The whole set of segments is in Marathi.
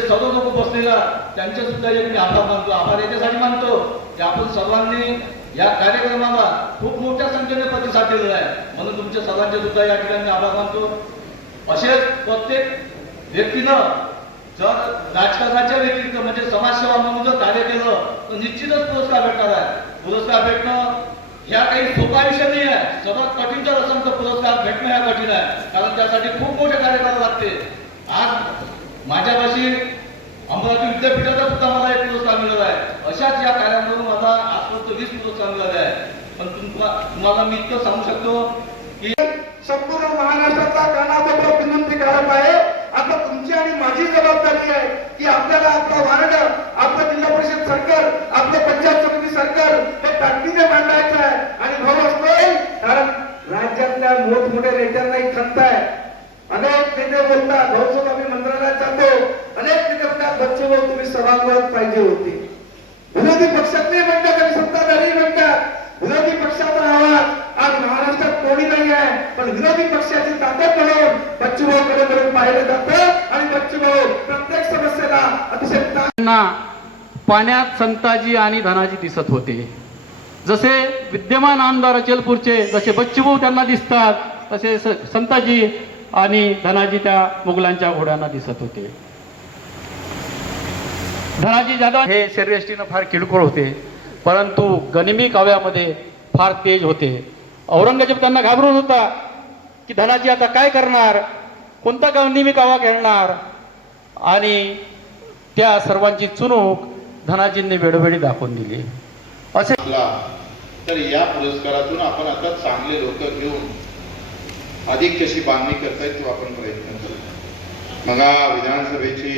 सर्व लोक बसलेला त्यांच्या सुद्धा एक मी आभार मानतो. आभार याच्यासाठी मानतो की आपण सर्वांनी या कार्यक्रमाला खूप मोठ्या संख्येने प्रतिसाद दिलेला आहे. म्हणून तुमच्या सर्वांचे सुद्धा या ठिकाणी आभार मानतो. असेच प्रत्येक व्यक्तीनं जर राजकारणाच्या व्यतिरिक्त म्हणजे समाजसेवा म्हणून जर कार्य केलं तर निश्चितच पुरस्कार भेटणार आहे. पुरस्कार भेटणं ह्या काही सोपा विषय नाही आहे. सर्वात कठीण जर असेल तर पुरस्कार भेटणं ह्या कठीण आहे. कारण त्यासाठी खूप मोठे कार्य लागते आज माझ्यापाशी अमरावती विद्यापीठाचा सुद्धा मला एक पुरस्कार मिळाला आहे. अशाच या कार्यामधून माझा आजपर्यंत वीस पुरस्कार मिळाले आहे पण तुम्हा- तुम्हाला मी इतकं सांगू शकतो की संपूर्ण महाराष्ट्राचा कानाकोपरा विनंतीकारक आहे आता तुमची आणि माझी जबाबदारी आहे की आपल्याला आपला वार्ड आपलं जिल्हा परिषद सरकार आपलं पंचायत समिती सरकार हे ताकदीने मांडायचं आहे आणि भाऊ असतोय कारण राज्यातल्या मोठमोठ्या नेत्यांनाही खंत आहे अनेक नेते बोलतात भाऊसोबत आम्ही मंत्रालयात जातो अनेक नेते म्हणतात बच्चे भाऊ तुम्ही सभागृहात पाहिजे होते विरोधी पक्षात नाही म्हणतात आणि सत्ताधारी म्हणतात विरोधी पक्षाचा आवाज आज महाराष्ट्रात कोणी नाही आहे पण विरोधी पक्षाची ताकद म्हणून बच्चूभाऊकडे म्हणून पाहिलं जातं आणि बच्चूभाऊ प्रत्येक समस्येला अतिशय ता- त्यांना पाण्यात आणि धनाजी दिसत होते. जसे विद्यमान आमदार अचलपूरचे जसे बच्चूभाऊ त्यांना दिसतात तसे संताजी आणि धनाजी त्या मुघलांच्या घोड्यांना दिसत होते. धनाजी जाधव हे शरीरष्टीनं फार किडकोळ होते परंतु गनिमी काव्यामध्ये फार तेज होते. औरंगजेब त्यांना घाबरून होता की धनाजी आता काय करणार? कोणता गनिमी कावा खेळणार? आणि त्या सर्वांची चुणूक धनाजींनी वेळोवेळी दाखवून दिली. असे तर या पुरस्कारातून आपण आता चांगले लोक घेऊन अधिक कशी बांधणी करता येईल तो आपण प्रयत्न करू. मग विधानसभेची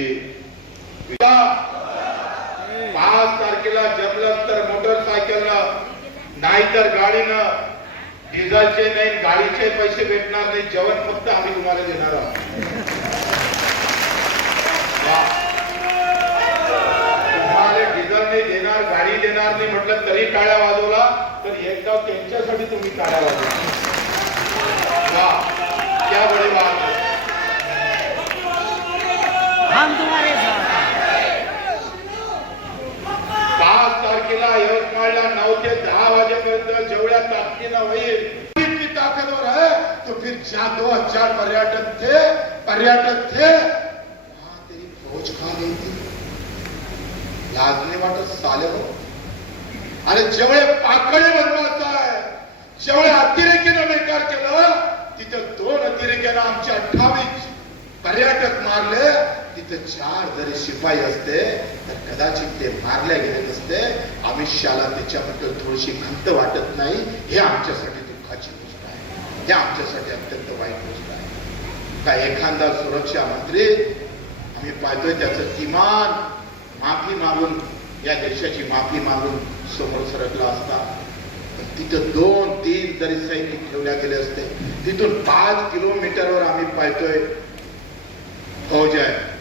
पाच तारखेला जमलं तर मोटरसायकलनं नाहीतर गाडीनं. डिझेलचे नाही गाडीचे पैसे भेटणार नाही. जेवण फक्त आम्ही तुम्हाला देणार आहोत. देणार नाही म्हटलं तरी टाळ्या वाजवला तर एकदा त्यांच्यासाठी तुम्ही टाळ्या वाजवला वा. क्या बडी बात है. पाच तारखेला यवतमाळला नऊ ते दहा वाजेपर्यंत जेवढ्या ताकदीनं होईल इतनी ताकतवर है तो फिर दो हजार पर्यटक थे पर्यटक थे. तेरी फौज कहाँ गई थी. लाज नाही वाटत साले हो. अरे जेवढे पाकडे बनवायचं आहे जेवढे अतिरेकीनं बेकार केलं तिथं दोन अतिरेक्यानं आमचे अठ्ठावीस पर्यटक मारले तिथं चार जरी शिपाई असते तर कदाचित ते मारले गेले नसते. अमित शहाला त्याच्याबद्दल थोडीशी खंत वाटत नाही. हे आमच्यासाठी दुःखाची गोष्ट आहे. हे आमच्यासाठी अत्यंत वाईट गोष्ट आहे. का एखादा सुरक्षा मंत्री आम्ही पाहतोय त्याचं किमान माफी मागून या देशाची माफी मागून समोर सरकला असता तिथं दोन, तीन जरी सैनिक ठेवल्या गेले असते, तिथून पाच किलोमीटरवर आम्ही पाहतोय फौज आहे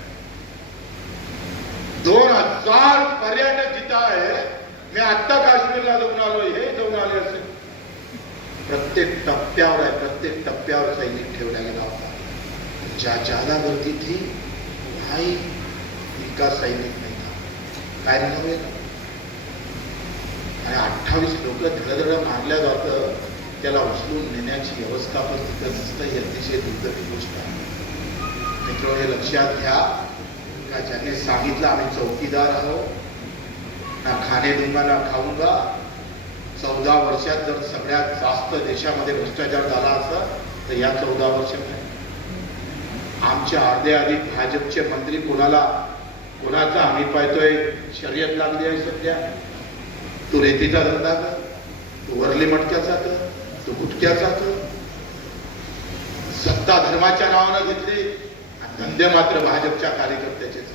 दोन हज़ार पर्यटक जिथं आहे, मी आत्ता काश्मीरला जाऊन आलो, हे जाऊन आले असेल. प्रत्येक टप्प्यावर आहे, प्रत्येक टप्प्यावर सैनिक ठेवला गेला होता. ज्या जादावरती थी भाई इतका सैनिक नाही था. नव्हे आणि अठ्ठावीस लोक धडधड मारल्या जातं त्याला उचलून नेण्याची व्यवस्था पण तिथं नसतं ही अतिशय दुर्दैवी गोष्ट आहे. मित्र हे लक्षात घ्या. का ज्याने सांगितलं आम्ही चौकीदार आहोत. ना खाणे दूंगा खाऊंगा चौदा वर्षात जर सगळ्यात जास्त देशामध्ये भ्रष्टाचार झाला असता तर या चौदा वर्षात आमच्या अर्धे अधिक भाजपचे मंत्री कोणाला कोणाचा आम्ही पाहतोय? शर्यत लागली आहे सध्या. तू रेतीचा धंदा कर तू वरली मटक्याचा कर तू गुटक्याचा कर सत्ता धर्माच्या नावानं घेतली धंदे मात्र भाजपच्या कार्यकर्त्याचे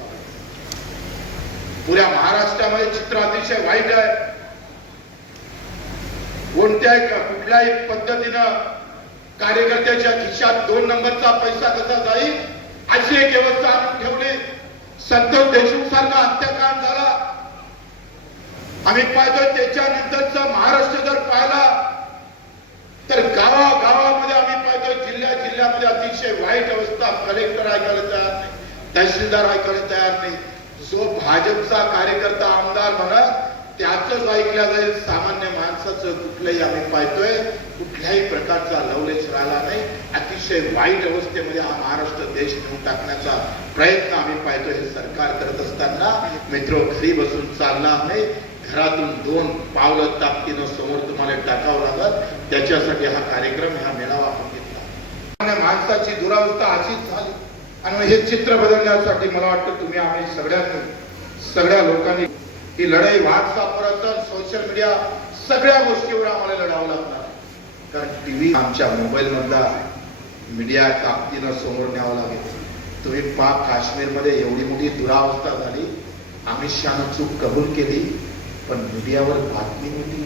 पुऱ्या महाराष्ट्रामध्ये चित्र अतिशय वाईट आहे. कोणत्याही कुठल्याही पद्धतीनं कार्यकर्त्याच्या खिशात दोन नंबरचा पैसा कसा जाईल अशी एक व्यवस्था आणून ठेवली. संतोष देशमुख सारखा हत्याकांड झाला. आम्ही पाहतोय त्याच्यानंतरचा महाराष्ट्र जर पाहिला तर गावागावामध्ये आम्ही पाहतोय जिल्ह्या जिल्ह्यामध्ये अतिशय वाईट अवस्था. कलेक्टर ऐकायला तयार नाही तहसीलदार ऐकायला तयार नाही. जो भाजपचा कार्यकर्ता आमदार म्हणत त्याच ऐकल्या जाईल. सामान्य माणसाचं कुठलंही आम्ही पाहतोय कुठल्याही प्रकारचा लवलेश राहिला नाही. अतिशय वाईट अवस्थेमध्ये हा महाराष्ट्र देश नेऊन टाकण्याचा प्रयत्न आम्ही पाहतोय हे सरकार करत असताना. मित्र घरी बसून चालणार नाही. घरातून दोन पावलं ताकदीनं समोर तुम्हाला टाकावं लागत त्याच्यासाठी हा कार्यक्रम हा मेळावा आपण घेतला. माणसाची दुरावस्था अशीच झाली. आणि हे चित्र बदलण्यासाठी मला वाटतं तुम्ही आम्ही सगळ्यांनी सगळ्या लोकांनी ही लढाई व्हॉट्सअपवर असेल सोशल मीडिया सगळ्या गोष्टीवर आम्हाला लढावं लागणार कारण टीव्ही आमच्या मोबाईल मधला मीडिया ताकदीनं समोर न्यावं लागेल. तुम्ही पाक काश्मीरमध्ये एवढी मोठी दुरावस्था झाली. आम्ही शान चूक कबूल केली. पण मीडियावर बातमी होती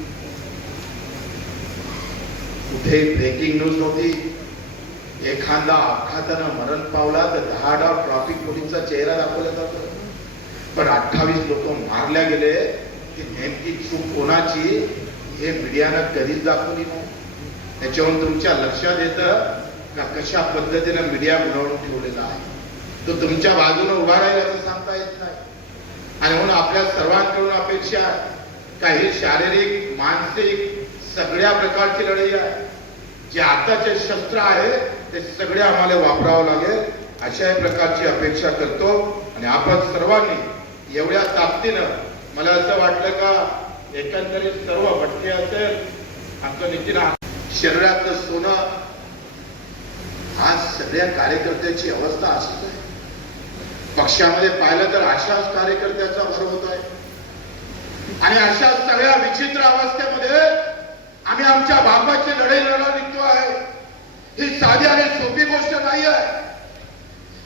कुठे ब्रेकिंग न्यूज नव्हती. एखादा अपघातानं मरण पावला तर दहा डाव ट्रॉफिक पोलीसचा चेहरा दाखवला जातो. पण अठ्ठावीस लोक मारल्या गेले की नेमकी चूक कोणाची हे मीडियानं कधीच दाखवली नाही त्याच्यावरून तुमच्या लक्षात येतं का कशा पद्धतीनं मीडिया बनवून ठेवलेला आहे? तो तुमच्या बाजूने उभा राहील असं सांगता येत नाही. आणि म्हणून आपल्या सर्वांकडून अपेक्षा आहे काही शारीरिक मानसिक सगळ्या प्रकारची लढाई आहे. जे आताचे शस्त्र आहे ते सगळे आम्हाला वापरावं लागेल. अशा प्रकारची अपेक्षा करतो. आणि आपण सर्वांनी एवढ्या ताकदीनं मला असं वाटलं का एकंदरीत सर्व भटके असेल. आमचं नितीन शरीरातलं सोनं आज सगळ्या कार्यकर्त्याची अवस्था अशीच आहे पक्षामध्ये पाहिलं तर अशाच कार्यकर्त्याचा भर होत आहे आणि अशा सगळ्या विचित्र अवस्थेमध्ये आम्ही आमच्या बापाची लढाई लढा निघतो आहे. ही साधी आणि सोपी गोष्ट नाही आहे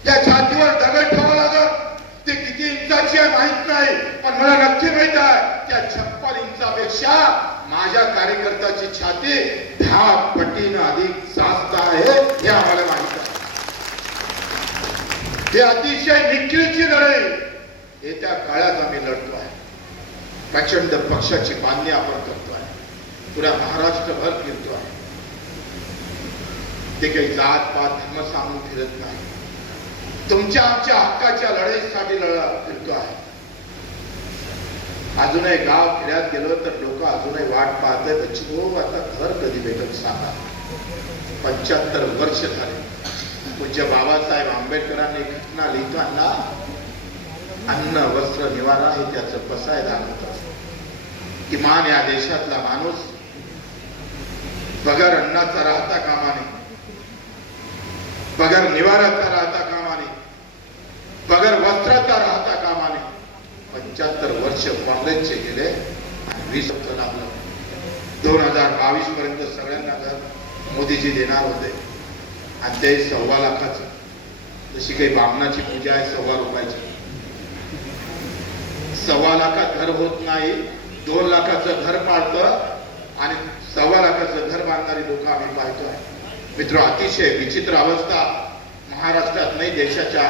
त्या छातीवर दगड ठेवावं लागत ते किती इंचाची आहे माहीत नाही पण मला नक्की माहीत आहे त्या छप्पन इंचापेक्षा माझ्या कार्यकर्त्याची छाती दहा पटीनं अधिक जास्त आहे हे आम्हाला माहीत आहे. हे अतिशय निखिलची लढाई. येत्या काळात आम्ही लढतो आहे. प्रचंड पक्षाची बांधणी आपण करतो आहे. पुऱ्या महाराष्ट्रभर फिरतो आहे. ते काही जात पात धर्म सांगून फिरत नाही. तुमच्या आमच्या हक्काच्या लढाईसाठी लढा फिरतो आहे. अजूनही गाव खेड्यात गेलो तर लोक अजूनही वाट पाहतात हो आता घर कधी भेटत सांगा. पंच्याहत्तर वर्ष झाले. पूज्य बाबासाहेब आंबेडकरांनी घटना लिहिताना अन्न वस्त्र निवारा हे त्याचं पसाय दाखवतात किमान या देशातला माणूस बगर अन्नाचा राहता कामा नये बगर निवाराचा राहता कामा नये बगर वस्त्राचा राहता कामा नये पंच्याहत्तर वर्ष काँग्रेसचे गेले आणि वीस वर्ष लागलं. दोन हजार बावीस पर्यंत सगळ्यांना घर मोदीजी देणार होते. आणि ते सव्वा लाखाचं जशी काही बामणाची पूजा आहे सव्वा रुपयाची. सव्वा लाखात घर होत नाही. दोन लाखाचं घर पाडतं आणि सव्वा लाखाचं घर बांधणारी लोक आम्ही पाहतो मित्र अतिशय विचित्र अवस्था महाराष्ट्रात नाही देशाच्या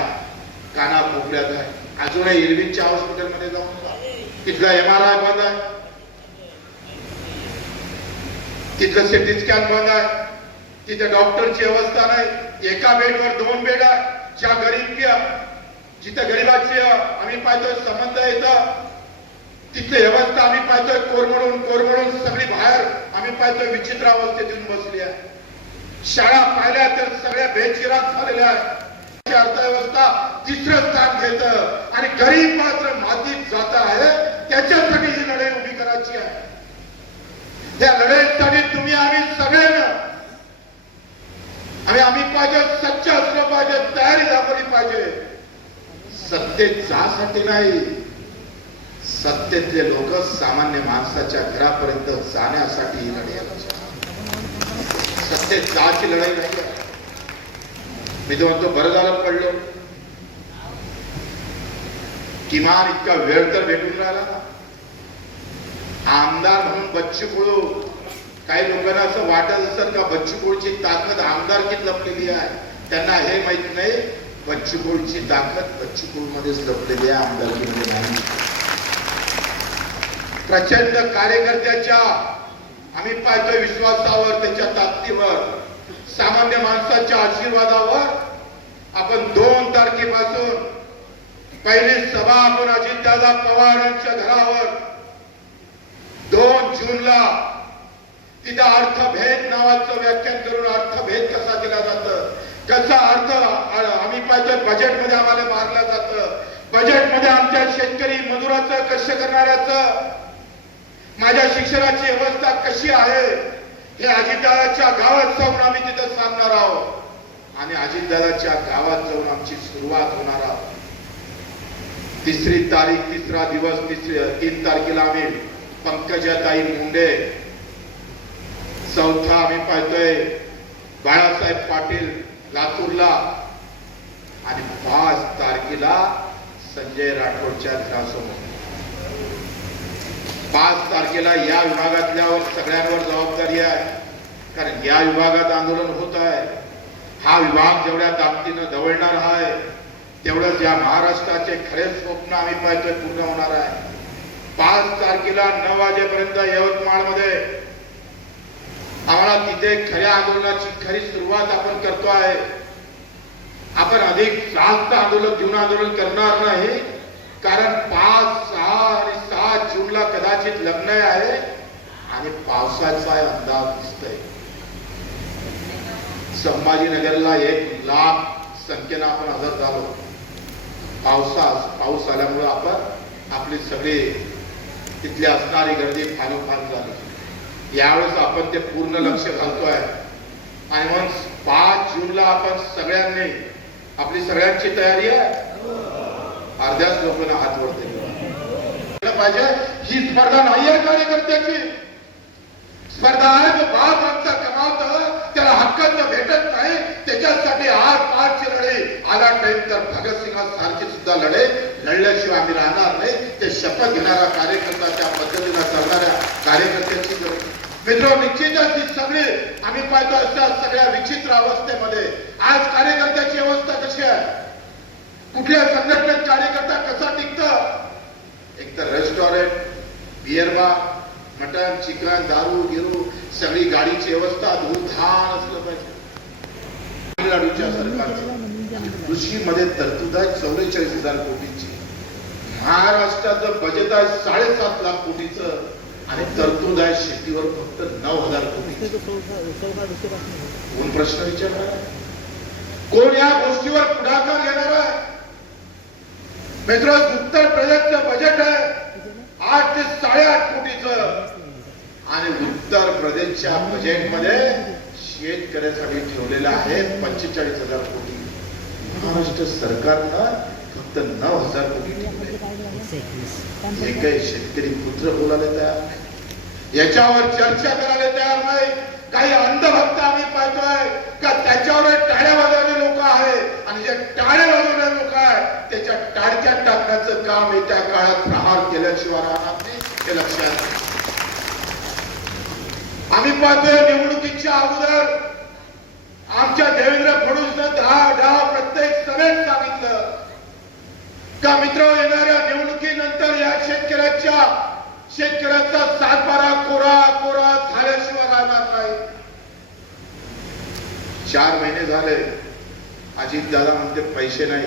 कानाकोपऱ्यात आहे. अजूनही इरविनच्या हॉस्पिटलमध्ये जाऊन तिथला एम आर आय बंद आहे. तिथलं सिटी स्कॅन बंद आहे. तिथे डॉक्टरची अवस्था नाही. एका बेडवर दोन बेड आहे. ज्या गरीब जिथे गरीबाची आम्ही पाहतोय संबंध येतं तिथले व्यवस्था आम्ही पाहतोय कोरमडून कोरमडून सगळी बाहेर आम्ही पाहतोय विचित्र अवस्थेत येऊन बसली आहे. शाळा पाहिल्या तर सगळ्या बेचिरात झालेल्या आहेत. अर्थव्यवस्था तिसरं स्थान घेत आणि गरीब मात्र मातीत जात आहे. त्याच्यासाठी ही लढाई उभी करायची आहे. त्या लढाईसाठी तुम्ही आम्ही सगळ्यांना आणि आम्ही पाहिजे सच्च असलं पाहिजे तयारी दाखवली पाहिजे. सत्तेत जासाठी नाही. सत्तेतले लोक सामान्य माणसाच्या घरापर्यंत जाण्यासाठी ही लढाई सत्तेत जाची लढाई नाही मी तर म्हणतो बरं झालं पडलो. किमान इतका वेळ तर भेटून राहिला ना. आमदार म्हणून बच्चू कुळू काही लोकांना असं वाटत असेल का बच्चू कुळची ताकद आमदारकीत लपलेली आहे? त्यांना हे माहीत नाही बच्चू कुळची ताकद बच्चू कडू मध्येच लपलेली आहे आमदारकीमध्ये नाही. प्रचंड कार्यकर्त्याच्या आम्ही पाहतोय विश्वासावर त्याच्या ताकदीवर सामान्य माणसाच्या आशीर्वादावर आपण दोन तारखेपासून पहिली सभा आपण अजितदादा पवार यांच्या घरावर दोन जूनला तिथं अर्थभेद नावाचं व्याख्यान करून अर्थभेद कसा केला जातं? कसा अर्थ आम्ही पाहतोय बजेटमध्ये आम्हाला मारलं जातं. बजेटमध्ये आमच्या शेतकरी मजुराचं कष्ट करणाऱ्याचं माझ्या शिक्षणाची व्यवस्था कशी आहे हे अजितदादाच्या गावात जाऊन आम्ही तिथं सांगणार आहोत. आणि अजितदादाच्या गावात जाऊन आमची सुरुवात होणार आहोत. तिसरी तारीख तिसरा दिवस तिसरी तीन तारखेला आम्ही पंकजाताई मुंडे चौथा आम्ही पाहतोय बाळासाहेब पाटील लातूरला. आणि पाच तारखेला संजय राठोडच्या घरासमोर. पाच तारखेला या विभागातल्यावर सगळ्यांवर जबाबदारी आहे. कारण या विभागात आंदोलन होत आहे. हा विभाग जेवढ्या ताकदीनं दवळणार आहे तेवढंच या महाराष्ट्राचे खरे स्वप्न आम्ही पाहिजे पूर्ण होणार आहे. पाच तारखेला नऊ वाजेपर्यंत यवतमाळमध्ये आम्हाला तिथे खऱ्या आंदोलनाची खरी सुरुवात आपण करतो आहे. आपण अधिक जास्त आंदोलन जीवन आंदोलन करणार नाही. कारण पाच सहा आणि सात जूनला कदाचित लग्न आहे आणि पावसाचा अंदाज दिसतोय. संभाजीनगरला एक लाख संख्येनं आपण हजर झालो. पावसा पाऊस आल्यामुळे आपण आपली सगळी तिथली असणारी गर्दी फालोफाल झाली. यावेळेस आपण ते पूर्ण लक्ष घालतोय. आणि मग पाच जूनला आपण सगळ्यांनी आपली सगळ्यांची तयारी आहे? अर्ध्याच लोकांना हात वरते पाहिजे ही स्पर्धा नाहीये कार्यकर्त्याची. स्पर्धा आहे तो बाप आमचा कमावत त्याला हक्काचं भेटत नाही. त्याच्यासाठी आज पाचची लढाई आला टाईम तर भगतसिंगा सारखी सुद्धा लढे. लढल्याशिवाय आम्ही राहणार नाही. ते शपथ घेणारा कार्यकर्ता त्या पद्धतीला चालणाऱ्या कार्यकर्त्याची मित्र निश्चितच ही सगळी आम्ही पाहतो अशा सगळ्या विचित्र अवस्थेमध्ये. आज कार्यकर्त्याची अवस्था कशी आहे? कुठल्या संघटना कार्यकर्ता कसा टिकत एक तर restaurant beer bar mutton chicken दारू गिरू सगळी गाडीची व्यवस्था धूमधाम असलं पाहिजे. तामिळनाडूच्या सरकारचं. कृषीमध्ये तरतूद आहे चौवेचाळीस हजार कोटीची. महाराष्ट्राचं बजेट आहे साडेसात लाख कोटीचं आणि तरतूद आहे शेतीवर फक्त नऊ हजार कोटी कोण प्रश्न विचारणार? कोण या गोष्टीवर पुढाकार घेणार आहे? मित्र उत्तर प्रदेशचं बजेट आहे. आठ ते साडेआठ कोटीच. आणि उत्तर प्रदेशच्या बजेटमध्ये शेतकऱ्यासाठी ठेवलेलं आहे पंचेचाळीस हजार कोटी. महाराष्ट्र सरकारनं फक्त नऊ हजार कोटी ठेवले. हे काही शेतकरी पुत्र बोलायला तयार नाही. याच्यावर चर्चा करायला तयार नाही. काही अंधभक्त आम्ही पाहतोय का त्याच्यावर टाळ्या त्याच्या टाळ्या वाजवणार लोक आहे त्याच्या टाळक्या टाकण्याचं काम येत्या काळात प्रहार केल्याशिवाय राहणार नाही हे लक्षात आम्ही पाहतोय निवडणुकीच्या अगोदर आमच्या देवेंद्र फडणवीसनं दहा दहा प्रत्येक सभेत सांगितलं का मित्र येणाऱ्या निवडणुकीनंतर या शेतकऱ्याच्या शेतकऱ्याचा सातबारा कोरा कोरा झाल्याशिवाय राहणार नाही. चार महिने झाले. अजित दादा म्हणते पैसे नाही.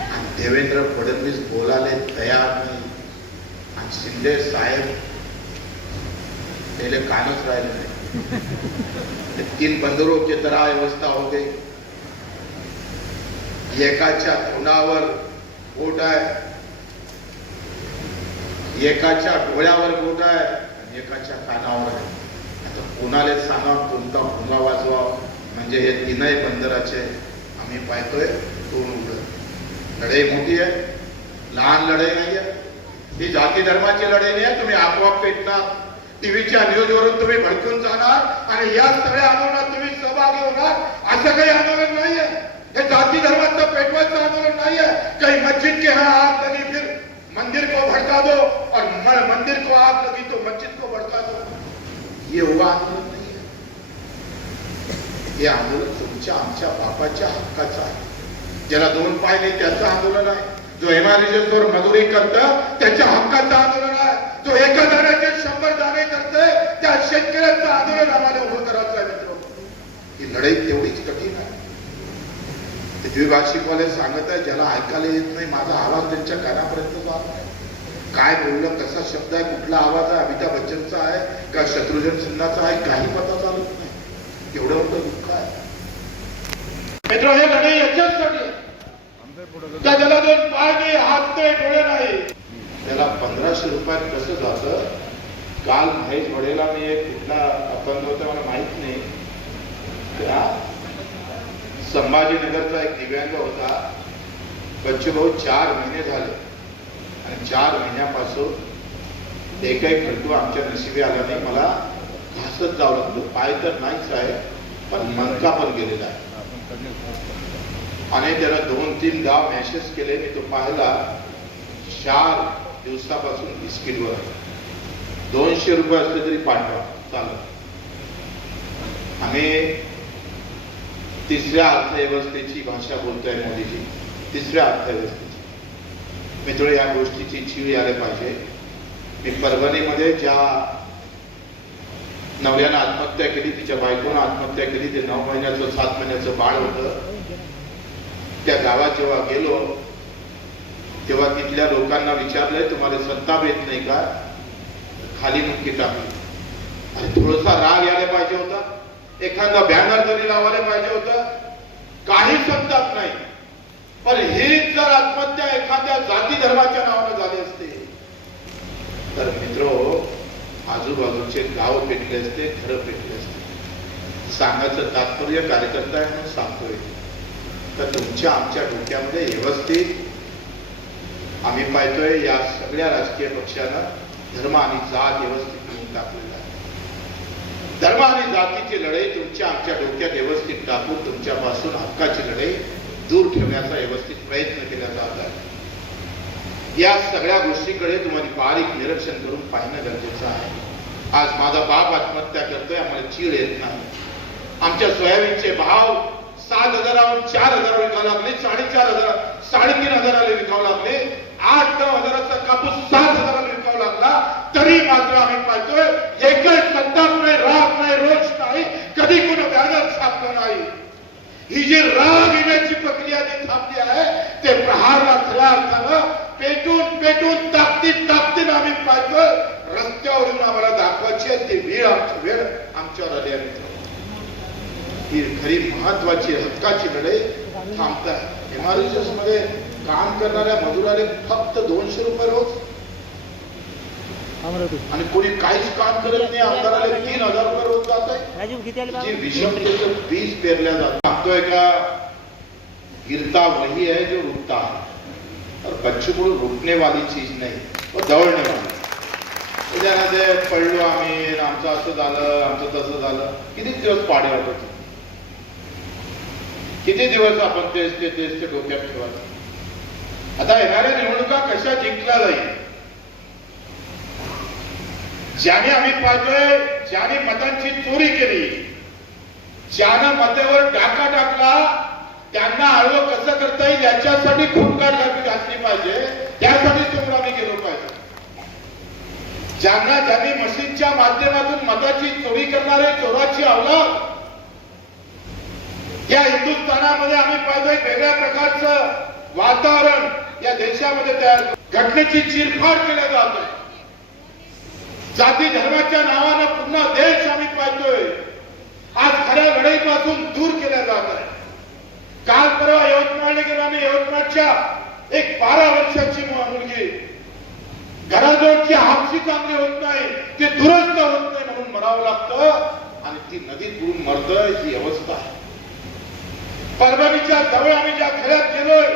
आणि देवेंद्र फडणवीस बोलाले तयार नाही. आणि शिंदे साहेब पहले कानच राहिले नाही. तीन बंदरों की तरह व्यवस्था हो गई. एकाच्या तोंडावर बोट आहे. एकाच्या डोळ्यावर बोट आहे आणि एकाच्या कानावर आहे. आता कोणाला सांगा कोणता भुंगा वाजवा? म्हणजे हे तीनही बंदराचे आम्ही पाहतोय तोंड उघड लढाई मोठी आहे लहान लढाई नाही आहे ही जाती धर्माची लढाई नाही आहे तुम्ही आपोआप पेटणार टीव्हीच्या न्यूजवरून तुम्ही भडकून जाणार आणि या सगळ्या आंदोलनात तुम्ही सहभागी होणार असं काही आंदोलन नाही आहे हे जाती धर्माचं पेटवायचं आंदोलन नाही आहे काही मस्जिद के हा आग लगी फिर मंदिर को भड़का दो और म- मंदिर को आग लगी तो मस्जिद को भड़का दो। ये हुआ। आंदोलन हे आंदोलन तुमच्या आमच्या बापाच्या हक्काचं आहे. ज्याला दोन पाय नाही त्याचं आंदोलन आहे. जो एमआरएसवर मजुरी करत त्याच्या हक्काचं आंदोलन आहे. जो एका दाण्याचे शंभर दाणे करतोय त्या शेतकऱ्याचं आंदोलन आम्हाला उभं करायचं आहे मित्र. ही लढाई तेवढीच कठीण आहे. द्विभाषिकवाले सांगत आहे ज्याला ऐकायला येत नाही माझा आवाज त्यांच्या कानापर्यंत जात नाही. काय बोललं कसा शब्द आहे कुठला आवाज आहे अमिताभ बच्चनचा आहे का शत्रुघ्न सिन्हाचा आहे काही पता चालत नाही. एवढं मोठं दुःख आहे. मित्र हे लढे याच्याचसाठी. का ज्याला दोन पाय नाही हात नाही डोळे नाही. त्याला पंधराशे रुपयात कसं जातं? काल महेश वडेला मी एक कुठला अपंग होता मला माहीत नाही. त्या संभाजीनगरचा एक दिव्यांग होता. बच्चूभाऊ चार महिने झाले. आणि चार महिन्यापासून एकही खडकू आमच्या नशिबी आला नाही. मला घासत जावं लागलं म्हणजे पाय तर नाहीच आहे पण मनका पण गेलेला आहे. आणि त्याला दोन तीन गाव मॅसेज केले. मी तो पाहिला चार दिवसापासून बिस्किटवर आहे. दोनशे रुपये असले तरी पाठवा चालत आम्ही तिसऱ्या अर्थव्यवस्थेची भाषा बोलतोय मोदीजी. तिसऱ्या अर्थव्यवस्थेची. मित्र या गोष्टीची जीव यायला पाहिजे. मी परभणीमध्ये ज्या नवऱ्यानं आत्महत्या केली तिच्या बायकोनं आत्महत्या केली ते नऊ महिन्याचं सात महिन्याचं बाळ होतं. त्या गावात जेव्हा गेलो तेव्हा तिथल्या लोकांना विचारलंय तुम्हाला संताप येत नाही का? खाली मुक्की टाकली. आणि थोडासा राग यायला पाहिजे होता. एखादा बॅनर तरी लावायला पाहिजे होता. काही संताप नाही. पण हीच जर आत्महत्या एखाद्या जाती धर्माच्या नावाने झाली असते तर मित्र आजूबाजूचे गाव पेटले असते घरं पेटले असते. सांगायचं तात्पर्य कार्यकर्ता आहे म्हणून सांगतोय. तर तुमच्या आमच्या डोक्यामध्ये व्यवस्थित आम्ही पाहतोय या सगळ्या राजकीय पक्षानं धर्म आणि जात व्यवस्थित करून टाकलेला आहे. धर्म आणि जातीची लढाई तुमच्या आमच्या डोक्यात व्यवस्थित टाकून तुमच्यापासून हक्काची लढाई दूर ठेवण्याचा व्यवस्थित प्रयत्न केला जात आहे. या सगळ्या गोष्टीकडे तुम्हाला बारीक निरीक्षण करून पाहणं गरजेचं आहे. आज माझा बाप आत्महत्या करतोय आम्हाला चीड येत नाही. आमच्या सोयाबीनचे भाव सात हजारावरून चार हजार विकावं लागले साडेचार हजार साडेतीन हजाराला विकावं लागले आठ नऊ हजाराचा कापूस सात हजाराला विकावं लागला तरी मात्र आम्ही पाहतोय एकच संताप नाही राग नाही रोष नाही कधी कोणी व्याजात छापलं नाही. ही जी राग येण्याची प्रक्रिया जी थांबली आहे ते प्रहारला खऱ्या अर्थानं पेटून पेटून ताकदीत ताकदीत आम्ही पाहतोय रस्त्यावरून आम्हाला दाखवायची आहे ती वेळ आमची वेळ आमच्यावर आली आहे. मित्रांनो. ही खरी महत्वाची हक्काची लढाई थांबत आहे एमआरएसमध्ये काम करणाऱ्या मजुराले फक्त दोनशे रुपये रोज. आणि कोणी काहीच काम करत नाही आमदाराला तीन हजार रुपये रोज जात आहे विषमतेचं बीज पेरल्या जात सांगतोय का? गिरता वही है जो रुकता है और बच्चों को रुकने वाली चीज नाही. वो दौडणे वाली. त्याच्यानं ते पडलो आम्ही आमचं असं झालं आमचं तसं झालं. किती दिवस पाडे वाटत किती दिवस आपण तेच ते तेच ते डोक्यात ठेवायचं? आता येणाऱ्या निवडणुका कशा जिंकल्या जाईल? ज्याने आम्ही पाहतोय ज्याने मतांची चोरी केली ज्यानं मतेवर डाका टाकला त्यांना आळवं कसं करता येईल याच्यासाठी खुंकार घातली पाहिजे. त्यासाठी समोर आम्ही गेलो पाहिजे. ज्यांना ज्यांनी मशीनच्या माध्यमातून मताची चोरी करणारे चोराची अवलाद या हिंदुस्थानामध्ये आम्ही पाहतोय वेगळ्या प्रकारचं वातावरण या देशामध्ये तयार घटनेची चिरफाड केल्या जात जाती धर्माच्या नावानं पुन्हा देश आम्ही पाहतोय. आज खऱ्या लढाईपासून दूर केल्या जात आहे काल परवा यवतमाळने गेलो आम्ही यवतमाळच्या एक बारा वर्षाची मुलगी घराजवळची हापशी चांगली होत नाही ते दुरुस्त होत नाही म्हणून मरावं लागतं आणि ती नदीत बुडून मरत ही अवस्था आहे. परभणीच्या जवळ आम्ही ज्या खेड्यात गेलोय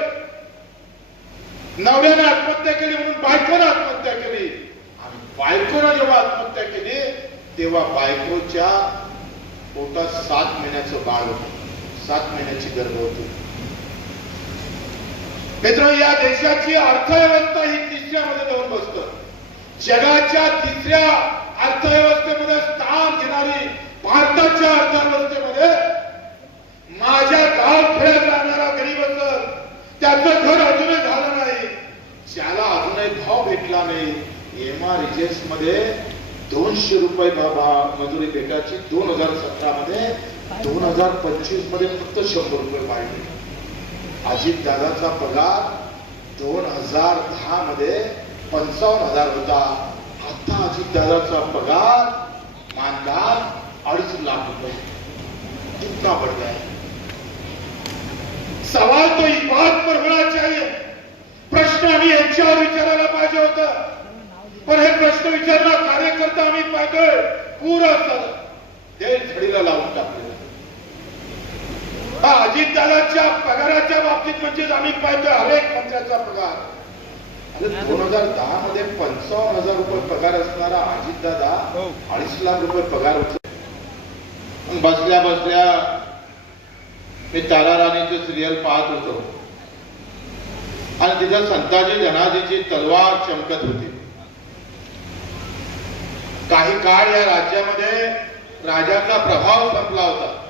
नवऱ्याने आत्महत्या केली म्हणून बायकोनं आत्महत्या केली. आणि बायकोनं जेव्हा आत्महत्या केली तेव्हा बायकोच्या पोटात सात महिन्याचं बाळ होत. सात महिन्याची गर्भ होती. मित्र या देशाची अर्थव्यवस्था ही तिसऱ्यामध्ये जाऊन बसत जगाच्या तिसऱ्या अर्थव्यवस्थेमध्ये स्थान घेणारी भारताच्या अर्थव्यवस्थेमध्ये माझ्या गाव खेळत राहणारा गरीब असत त्याचं घर अजूनही झालं नाही. ज्याला अजूनही भाव भेटला नाही. एम आरमध्ये दोनशे रुपये बाबा मजुरी भेटायची. दोन हजार सतरा मध्ये दोन हजार पंचवीसमध्ये फक्त शंभर रुपये पाहिजे. अजित दादाचा पगार दोन हजार दहा मध्ये पंचावन्न हजार होता. आता अजित दादाचा पगार मानदार अडीच लाख रुपये. कितना बढ़ गया सवाल तो इस बात पर होना चाहिए. प्रश्न आम्ही यांच्यावर विचारायला पाहिजे होत. पण हे प्रश्न विचारणार कार्यकर्ता आम्ही पाहतोय. पुरा ते झडीला लावून टाकले हा अजितदादाच्या पगाराच्या बाबतीत म्हणजेच आम्ही पाहतोय हरेक मंत्र्याचा पगार. अरे दोन हजार दहा मध्ये पंचावन्न हजार रुपये पगार असणारा अजितदादा अडीच लाख रुपये पगार मग बसल्या बसल्या मी तारा राणीचे सिरियल पाहत होतो. आणि तिथं संताजी धनाजीची तलवार चमकत होती. काही काळ या राज्यामध्ये राजाचा प्रभाव संपला होता.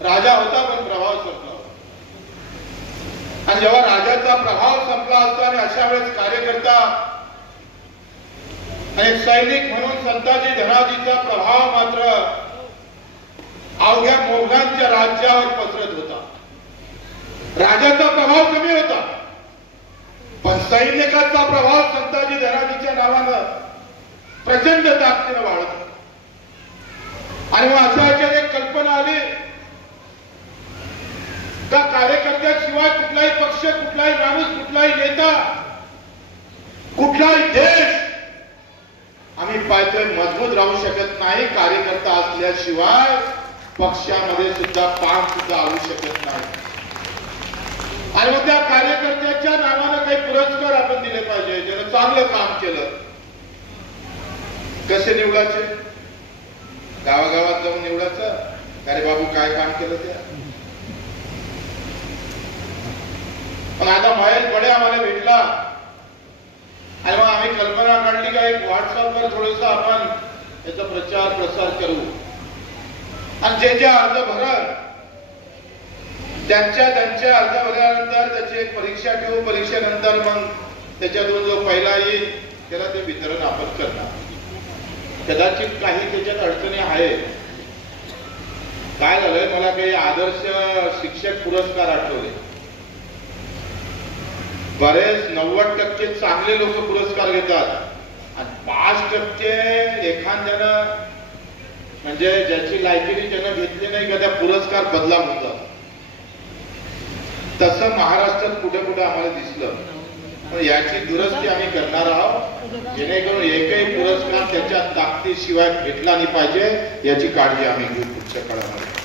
राजा होता पण प्रभाव संपला होता. आणि जेव्हा राजाचा प्रभाव संपला असतो आणि अशा वेळेस कार्यकर्ता आणि सैनिक म्हणून संताजी धनाजीचा प्रभाव मात्र अवघ्या मोगलांच्या राज्यावर पसरत होता. राजाचा प्रभाव कमी होता. पण सैनिकाचा प्रभाव संताजी धनाजीच्या नावानं प्रचंड ताकदीनं वाढत होता. आणि मग अशा याच्यात एक कल्पना आली. त्या कार्यकर्त्याशिवाय कुठलाही पक्ष कुठलाही माणूस कुठलाही नेता कुठलाही देश आम्ही पाहिजे मजबूत राहू शकत नाही कार्यकर्ता असल्याशिवाय पक्षामध्ये सुद्धा पान सुद्धा आणू शकत नाही. आणि मग त्या कार्यकर्त्याच्या नावानं काही पुरस्कार आपण दिले पाहिजे ज्यानं चांगलं काम केलं. कसे निवडायचे? गावागावात जाऊन निवडायचं? अरे बाबू काय काम केलं त्या? पण आता महेश बडे आम्हाला भेटला. आणि मग आम्ही कल्पना काढली का एक व्हॉट्सअपवर थोडस आपण याचा प्रचार प्रसार करू. आणि जे जे अर्ज भरल त्यांच्या त्यांच्या अर्ज भरल्यानंतर त्याची एक परीक्षा ठेवू परीक्षेनंतर मग त्याच्यातून जो पहिला येईल त्याला ते वितरण आपण करणार. कदाचित काही त्याच्यात अडचणी आहेत. काय झालंय? मला काही आदर्श शिक्षक पुरस्कार आठवले. बरेच नव्वद टक्के चांगले लोक पुरस्कार घेतात. आणि पाच टक्के एखाद्यानं म्हणजे ज्याची लायकी त्यानं घेतली नाही का त्या पुरस्कार बदला होतात तसं महाराष्ट्रात कुठे कुठे आम्हाला दिसलं. पण याची दुरुस्ती आम्ही करणार आहोत. जेणेकरून एकही पुरस्कार त्याच्या ताकदीशिवाय भेटला नाही पाहिजे याची काळजी आम्ही घेऊ पुढच्या काळामध्ये.